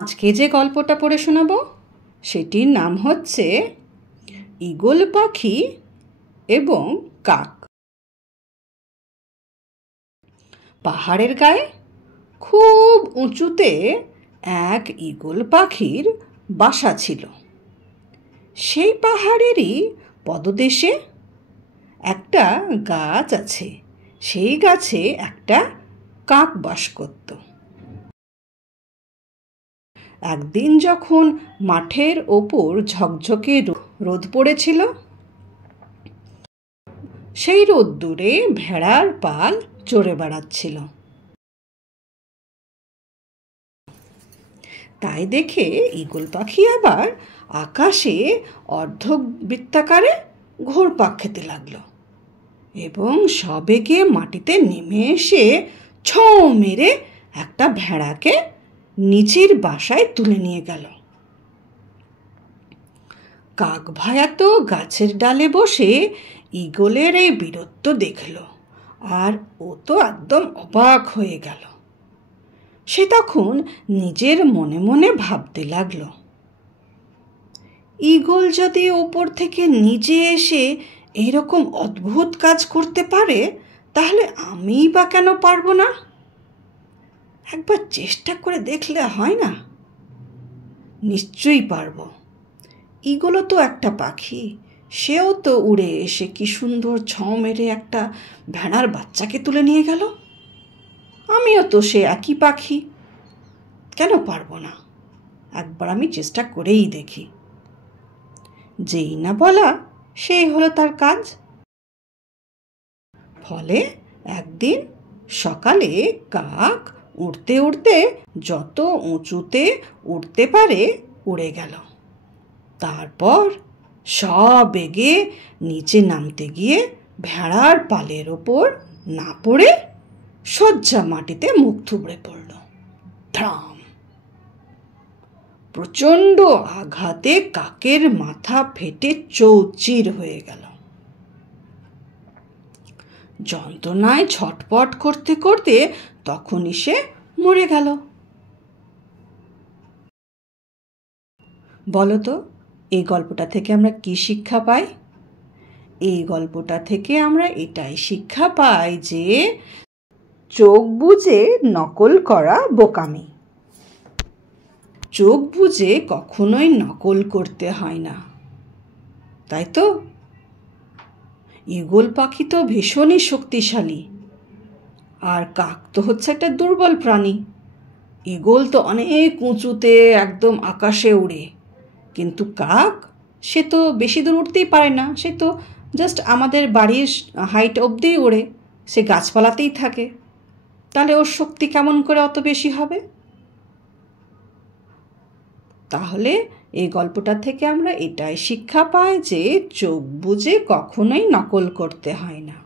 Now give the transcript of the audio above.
আজকে যে গল্পটা পড়ে শোনাবো সেটির নাম হচ্ছে ঈগল পাখি এবং কাক। পাহাড়ের গায়ে খুব উঁচুতে এক ঈগল পাখির বাসা ছিল। সেই পাহাড়েরই পদদেশে একটা গাছ আছে, সেই গাছে একটা কাক বাস করত। একদিন যখন মাঠের ওপর ঝকঝকে রোদ পড়েছিল, সেই রোদ্দুরে ভেড়ার পাল চড়ে বেড়াচ্ছিল। তাই দেখে ঈগল পাখি আবার আকাশে অর্ধবৃত্তাকারে ঘুরপাক খেতে লাগলো এবং সবেগে মাটিতে নেমে এসে ছৌ মেরে একটা ভেড়াকে নিচের বাসায় তুলে নিয়ে গেল। কাক ভায়া তো গাছের ডালে বসে ঈগলের এই বীরত্ব দেখল, আর ও তো একদম অবাক হয়ে গেল। সে তখন নিজের মনে মনে ভাবতে লাগল, ঈগল যদি ওপর থেকে নিচে এসে এরকম অদ্ভুত কাজ করতে পারে, তাহলে আমিই বা কেন পারবো না? একবার চেষ্টা করে দেখলে হয় না? নিশ্চয়ই পারবো। ঈগলও তো একটা পাখি, সেও তো উড়ে এসে কি সুন্দর ছৌ মেরে একটা ভেড়ার বাচ্চাকে তুলে নিয়ে গেল। আমিও তো সে একই পাখি, কেন পারবো না? একবার আমি চেষ্টা করেই দেখি। যেই না বলা সেই হলো তার কাজ। ফলে একদিন সকালে কাক উড়তে উড়তে যত উঁচুতে উঠতে পারে উড়ে গেল। তারপর সবেগে নিচে নামতে গিয়ে ভেড়ার পালের ওপর না পড়ে সোজা মাটিতে মুখ থুবড়ে পড়ল। ধ্রাম! প্রচণ্ড আঘাতে কাকের মাথা ফেটে চৌচির হয়ে গেল। যন্ত্রণায় ছটপট করতে করতে তখনই সে মরে গেল। বলো তো, এই গল্পটা থেকে আমরা কি শিক্ষা পাই? এই গল্পটা থেকে আমরা এটাই শিক্ষা পাই যে চোখ বুজে নকল করা বোকামি। চোখ বুজে কখনোই নকল করতে হয় না, তাই তো? ঈগল পাখি তো ভীষণই শক্তিশালী, আর কাক তো হচ্ছে একটা দুর্বল প্রাণী। ঈগল তো অনেক উঁচুতে একদম আকাশে উড়ে, কিন্তু কাক সে তো বেশি দূর উঠতেই পারে না, সে তো জাস্ট আমাদের বাড়ির হাইট অবধিই ওড়ে, সে গাছপালাতেই থাকে। তাহলে ওর শক্তি কেমন করে অত বেশি হবে? তাহলে এই গল্পটা থেকে আমরা এটাই শিক্ষা পাই যে চোখ বুজে কখনোই নকল করতে হয় না।